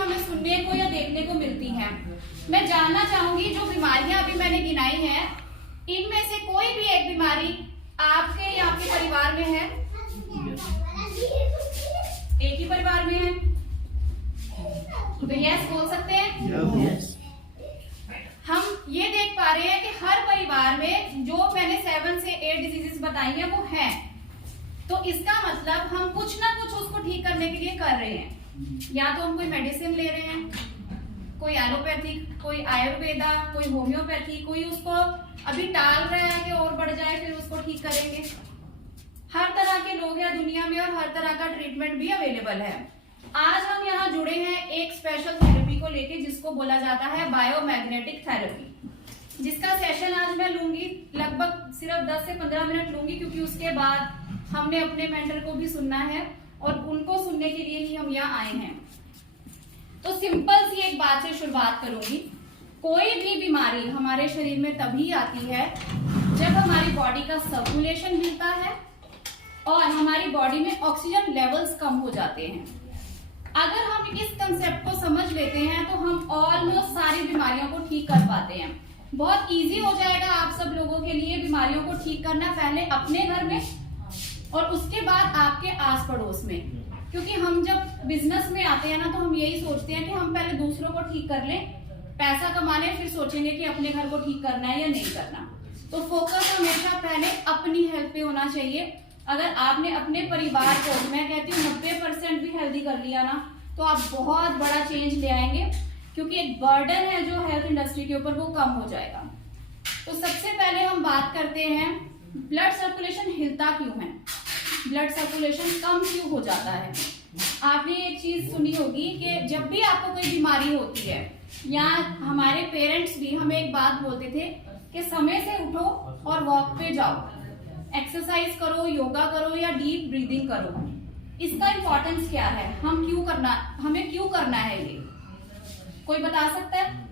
हमें सुनने को या देखने को मिलती हैं। मैं जानना चाहूंगी जो बीमारियां अभी मैंने गिनाई हैं, इनमें से कोई भी एक बीमारी आपके या आपके परिवार में है? एक ही परिवार में है तो यस बोल सकते हैं। Yes. हम ये देख पा रहे हैं कि हर परिवार में जो मैंने 7 से 8 डिजीजेस बताई हैं वो हैं। तो इसका मतलब हम कुछ ना कुछ उसको ठीक करने के लिए कर रहे हैं। या तो हम कोई मेडिसिन ले रहे हैं, कोई एलोपैथिक, कोई आयुर्वेदा, कोई होम्योपैथी, कोई उसको अभी टाल रहा है कि और बढ़ जाए फिर उसको ठीक करेंगे। हर तरह के लोग हैं दुनिया में और हर तरह का ट्रीटमेंट भी अवेलेबल है। आज हम यहाँ जुड़े हैं एक स्पेशल थेरेपी को लेके जिसको बोला जाता है बायोमैग्नेटिक थेरेपी, जिसका सेशन आज मैं लूंगी, लगभग सिर्फ 10 से 15 मिनट लूंगी, क्योंकि उसके बाद हमने अपने मेंटर को भी सुनना है और उनको सुनने के लिए ही हम यहाँ आए हैं। तो सिंपल सी एक बात से शुरुआत करूंगी। कोई भी बीमारी हमारे शरीर में तभी आती है जब हमारी बॉडी का सर्कुलेशन हिलता है और हमारी बॉडी में ऑक्सीजन लेवल्स कम हो जाते हैं। अगर हम इस कंसेप्ट को समझ लेते हैं तो हम ऑलमोस्ट सारी बीमारियों को ठीक कर पाते हैं। बहुत इजी हो जाएगा आप सब लोगों के लिए बीमारियों को ठीक करना, पहले अपने घर में और उसके बाद आपके आस पड़ोस में। क्योंकि हम जब बिजनेस में आते हैं ना, तो हम यही सोचते हैं कि हम पहले दूसरों को ठीक कर लें, पैसा कमा लें, फिर सोचेंगे कि अपने घर को ठीक करना है या नहीं करना। तो फोकस हमेशा पहले अपनी हेल्थ पे होना चाहिए। अगर आपने अपने परिवार को, मैं कहती हूँ 90% भी हेल्दी कर लिया ना, तो आप बहुत बड़ा चेंज ले आएंगे, क्योंकि एक बर्डन है जो हेल्थ इंडस्ट्री के ऊपर वो कम हो जाएगा। तो सबसे पहले हम बात करते हैं ब्लड सर्कुलेशन हिलता क्यों है, ब्लड सर्कुलेशन कम क्यों हो जाता है। आपने एक चीज सुनी होगी कि जब भी आपको कोई बीमारी होती है, या हमारे पेरेंट्स भी हमें एक बात बोलते थे कि समय से उठो और वॉक पे जाओ, एक्सरसाइज करो, योगा करो या डीप ब्रीदिंग करो। इसका इंपॉर्टेंस क्या है, हमें क्यों करना है, ये कोई बता सकता है?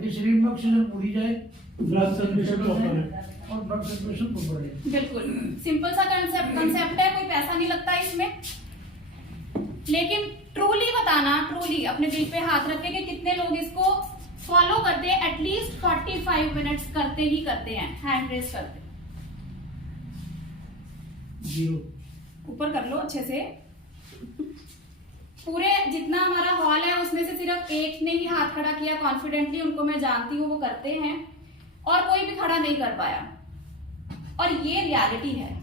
शरीर में ऑक्सीजन पूरी जाए, ब्लड सर्कुलेशन प्रॉपर है और ब्लड सर्कुलेशन को बढ़े। बिल्कुल सिंपल सा कंसेप्ट है, कोई पैसा नहीं लगता इसमें। लेकिन ट्रूली बताना, ट्रूली अपने दिल पे हाथ रख के कि कितने लोग इसको फॉलो करते हैं, एटलीस्ट 45 मिनट्स करते ही करते हैं। हैंड रेस करते, 0 ऊपर कर लो अच्छे से। पूरे जितना हमारा हॉल है उसमें से सिर्फ एक ने ही हाथ खड़ा किया कॉन्फिडेंटली, उनको मैं जानती हूँ, वो करते हैं, और कोई भी खड़ा नहीं कर पाया। और ये रियलिटी है।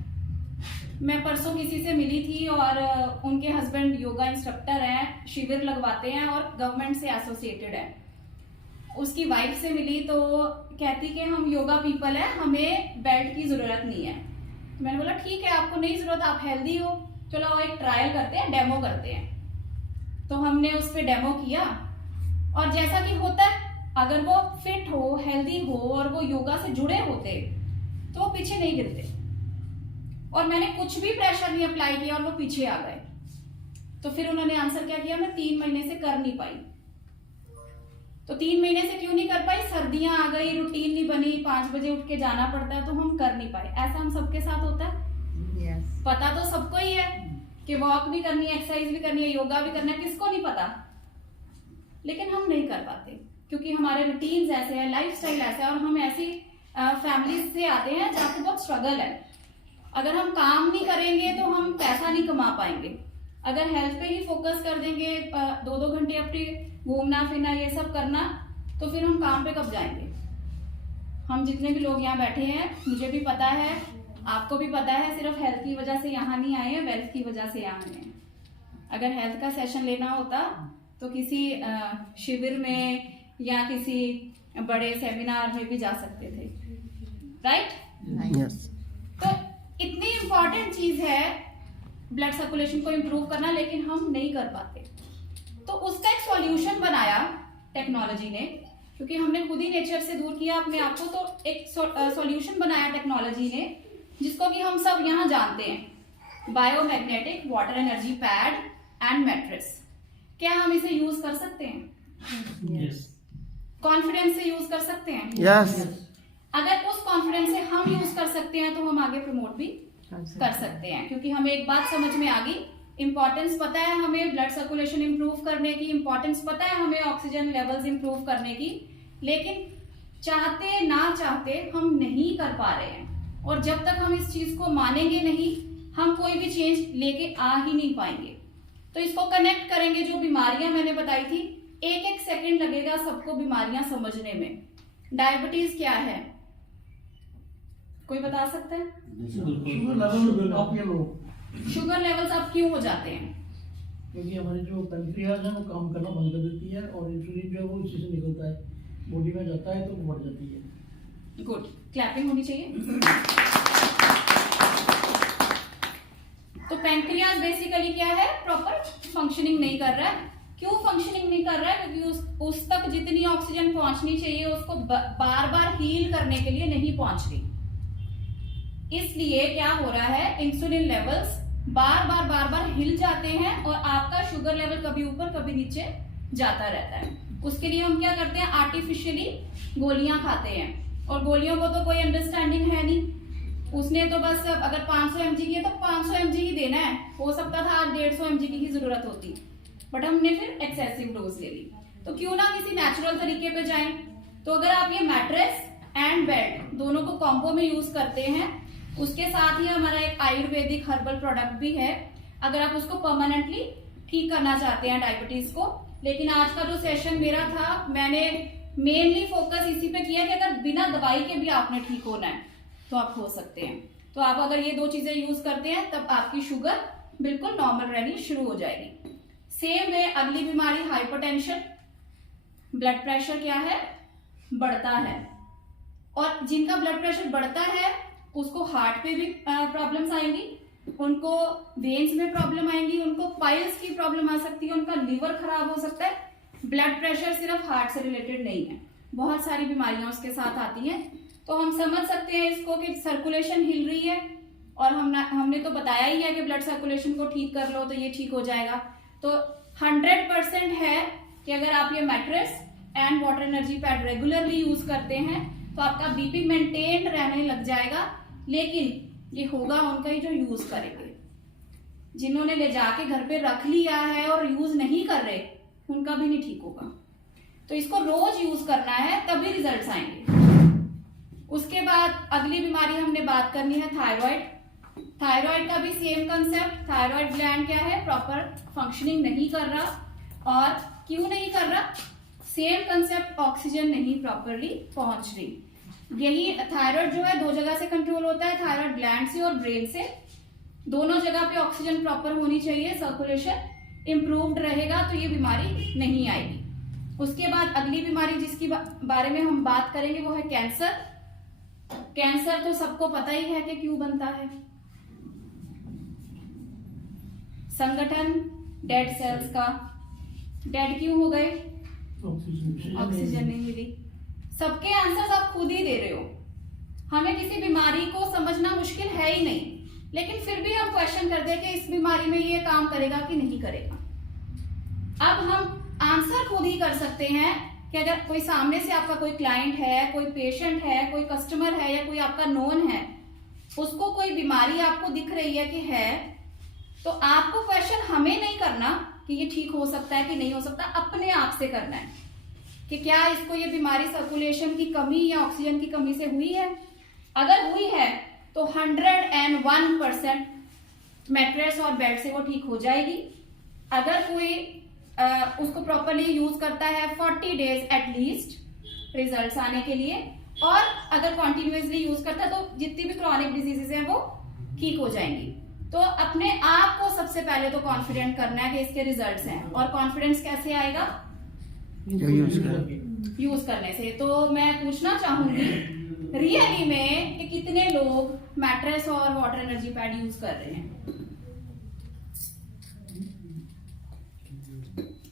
मैं परसों किसी से मिली थी और उनके हस्बैंड योगा इंस्ट्रक्टर हैं, शिविर लगवाते हैं और गवर्नमेंट से एसोसिएटेड है। उसकी वाइफ से मिली तो कहती कि हम योगा पीपल है, हमें बेल्ट की जरूरत नहीं है। तो मैंने बोला ठीक है, आपको नहीं जरूरत, आप हेल्दी हो, चलो एक ट्रायल करते हैं, डेमो करते हैं। तो हमने उस पर डेमो किया और जैसा कि होता है, अगर वो फिट हो, हेल्दी हो और वो योगा से जुड़े होते तो वो पीछे नहीं गिरते। और मैंने कुछ भी प्रेशर नहीं अप्लाई किया और वो पीछे आ गए। तो फिर उन्होंने आंसर क्या किया, मैं 3 महीने से कर नहीं पाई। तो 3 महीने से क्यों नहीं कर पाई, सर्दियां आ गई, रूटीन नहीं बनी, 5 बजे उठ के जाना पड़ता है, तो हम कर नहीं पाए। ऐसा हम सबके साथ होता है। पता तो सबको ही है कि वॉक भी करनी है, एक्सरसाइज भी करनी है, योगा भी करना है, किसको नहीं पता, लेकिन हम नहीं कर पाते क्योंकि हमारे रूटीन्स ऐसे हैं, लाइफस्टाइल ऐसा है, और हम ऐसी फैमिली से आते हैं जहाँ पे बहुत स्ट्रगल है। अगर हम काम नहीं करेंगे तो हम पैसा नहीं कमा पाएंगे। अगर हेल्थ पे ही फोकस कर देंगे, 2-2 घंटे अपनी घूमना फिरना ये सब करना, तो फिर हम काम पे कब जाएंगे। हम जितने भी लोग यहाँ बैठे हैं, मुझे भी पता है, आपको भी पता है, सिर्फ हेल्थ की वजह से यहाँ नहीं आए हैं, वेल्थ की वजह से यहाँ आए हैं। अगर हेल्थ का सेशन लेना होता तो किसी शिविर में या किसी बड़े सेमिनार में भी जा सकते थे, राइट? यस। तो इतनी इंपॉर्टेंट चीज है ब्लड सर्कुलेशन को इम्प्रूव करना, लेकिन हम नहीं कर पाते। तो उसका एक सॉल्यूशन बनाया टेक्नोलॉजी ने, क्योंकि हमने खुद ही नेचर से दूर किया अपने आप को, तो एक सॉल्यूशन बनाया टेक्नोलॉजी ने, जिसको कि हम सब यहाँ जानते हैं, biomagnetic water energy pad and mattress. क्या हम इसे यूज कर सकते हैं? यस। कॉन्फिडेंस से यूज कर सकते हैं? यस। अगर उस कॉन्फिडेंस से हम यूज कर सकते हैं तो हम आगे प्रमोट भी कर सकते हैं, क्योंकि हमें एक बात समझ में आ गई इंपॉर्टेंस पता है हमें ब्लड सर्कुलेशन इंप्रूव करने की, इंपॉर्टेंस पता है हमें ऑक्सीजन लेवल्स इंप्रूव करने की, लेकिन चाहते ना चाहते हम नहीं कर पा रहे हैं। और जब तक हम इस चीज को मानेंगे नहीं, हम कोई भी चेंज लेके आ ही नहीं पाएंगे। तो इसको कनेक्ट करेंगे, जो बीमारियां मैंने बताई थी, एक एक सेकंड लगेगा सबको बीमारियां समझने में। डायबिटीज क्या है, कोई बता सकता है? शुगर लेवल आप ये लो, शुगर लेवल्स अब क्यों हो जाते हैं? क्योंकि हमारे जो पैंक्रियाज है वो काम करना बंद कर देती है और इंसुलिन जो है वो इसी से निकलता है, बॉडी में जाता है तो वो बढ़ जाती है। गुड, क्लैपिंग होनी चाहिए। तो पैंक्रियाज बेसिकली क्या है, प्रॉपर फंक्शनिंग नहीं कर रहा है। क्यों फंक्शनिंग नहीं कर रहा है? क्योंकि उस तक जितनी ऑक्सीजन पहुंचनी चाहिए उसको बार बार हील करने के लिए नहीं पहुंच रही। इसलिए क्या हो रहा है, इंसुलिन लेवल्स बार बार हिल जाते हैं और आपका शुगर लेवल कभी ऊपर कभी नीचे जाता रहता है। उसके लिए हम क्या करते हैं, आर्टिफिशियली गोलियां खाते हैं। और गोलियों को तो कोई अंडरस्टैंडिंग है नहीं, उसने तो बस अगर 500 mg की है तो 500 mg ही देना है। हो सकता था आज 150 mg की जरूरत होती, बट हमने फिर एक्सेसिव डोज ले ली। तो क्यों ना किसी नेचुरल तरीके पे जाएं। तो अगर आप ये मैट्रेस एंड बेड दोनों को कॉम्बो में यूज करते हैं, उसके साथ ही हमारा एक आयुर्वेदिक हर्बल प्रोडक्ट भी है, अगर आप उसको परमानेंटली ठीक करना चाहते हैं डायबिटीज को। लेकिन आज का जो सेशन मेरा था, मैंने मेनली फोकस इसी पे किया कि अगर बिना दवाई के भी आपने ठीक होना है तो आप हो सकते हैं। तो आप अगर ये दो चीजें यूज करते हैं तब आपकी शुगर बिल्कुल नॉर्मल रहनी शुरू हो जाएगी। सेम वे अगली बीमारी हाइपरटेंशन, ब्लड प्रेशर क्या है, बढ़ता है। और जिनका ब्लड प्रेशर बढ़ता है उसको हार्ट पे भी प्रॉब्लम्स आएंगी, उनको वेन्स में प्रॉब्लम आएंगी, उनको पाइल्स की प्रॉब्लम आ सकती है, उनका लिवर खराब हो सकता है। ब्लड प्रेशर सिर्फ हार्ट से रिलेटेड नहीं है, बहुत सारी बीमारियां उसके साथ आती हैं। तो हम समझ सकते हैं इसको कि सर्कुलेशन हिल रही है, और हमने तो बताया ही है कि ब्लड सर्कुलेशन को ठीक कर लो तो ये ठीक हो जाएगा। तो 100% है कि अगर आप ये mattress and water energy pad regularly use करते हैं तो आपका बीपी मेंटेन रहने लग जाएगा। लेकिन ये होगा उनका ही जो यूज करेंगे। जिन्होंने ले जाके घर पे रख लिया है और यूज नहीं कर रहे, उनका भी नहीं ठीक होगा। तो इसको रोज यूज करना है, तभी रिजल्ट्स आएंगे। उसके बाद अगली बीमारी हमने बात करनी है थायराइड। थायराइड का भी सेम कंसेप्ट, थायराइड ग्लैंड क्या है, प्रॉपर फंक्शनिंग नहीं कर रहा। और क्यों नहीं कर रहा? सेम कंसेप्ट, ऑक्सीजन नहीं प्रॉपरली पहुंच रही। यही थायराइड जो है दो जगह से कंट्रोल होता है, थायराइड ग्लैंड से और ब्रेन से। दोनों जगह पे ऑक्सीजन प्रॉपर होनी चाहिए, सर्कुलेशन इंप्रूव्ड रहेगा तो ये बीमारी नहीं आएगी। उसके बाद अगली बीमारी जिसकी बारे में हम बात करेंगे वो है कैंसर। कैंसर तो सबको पता ही है कि क्यों बनता है। संगठन डेड सेल्स का, डेड क्यों हो गए? ऑक्सीजन नहीं मिली। सबके आंसर्स आप खुद ही दे रहे हो, हमें किसी बीमारी को समझना मुश्किल है ही नहीं, लेकिन फिर भी हम क्वेश्चन करते हैं कि इस बीमारी में ये काम करेगा कि नहीं करेगा। अब हम आंसर खुद ही कर सकते हैं कि अगर कोई सामने से आपका कोई क्लाइंट है, कोई पेशेंट है, कोई कस्टमर है या कोई आपका नोन है, उसको कोई बीमारी आपको दिख रही है कि है, तो आपको क्वेश्चन हमें नहीं करना कि ये ठीक हो सकता है कि नहीं हो सकता, अपने आप से करना है कि क्या इसको ये बीमारी सर्कुलेशन की कमी या ऑक्सीजन की कमी से हुई है। अगर हुई है तो 101% मैट्रेस और बेड से वो ठीक हो जाएगी। अगर कोई उसको प्रॉपरली यूज करता है 40 डेज एटलीस्ट रिजल्ट्स आने के लिए, और अगर कॉन्टिन्यूसली यूज करता है तो जितनी भी क्रॉनिक डिजीजेस हैं वो ठीक हो जाएंगी। तो अपने आप को सबसे पहले तो कॉन्फिडेंट करना है कि इसके रिजल्ट्स हैं। और कॉन्फिडेंस कैसे आएगा? यूज करने से। तो मैं पूछना चाहूंगी रियली में कि कितने लोग मैट्रेस और वाटर एनर्जी पैड यूज कर रहे हैं?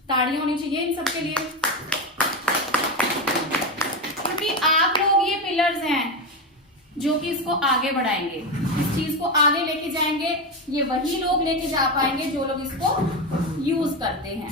ताड़ियां होनी चाहिए इन सबके लिए, क्योंकि आप लोग ये पिलर्स हैं जो कि इसको आगे बढ़ाएंगे, इस चीज को आगे लेके जाएंगे। ये वही लोग लेके जा पाएंगे जो लोग इसको यूज करते हैं।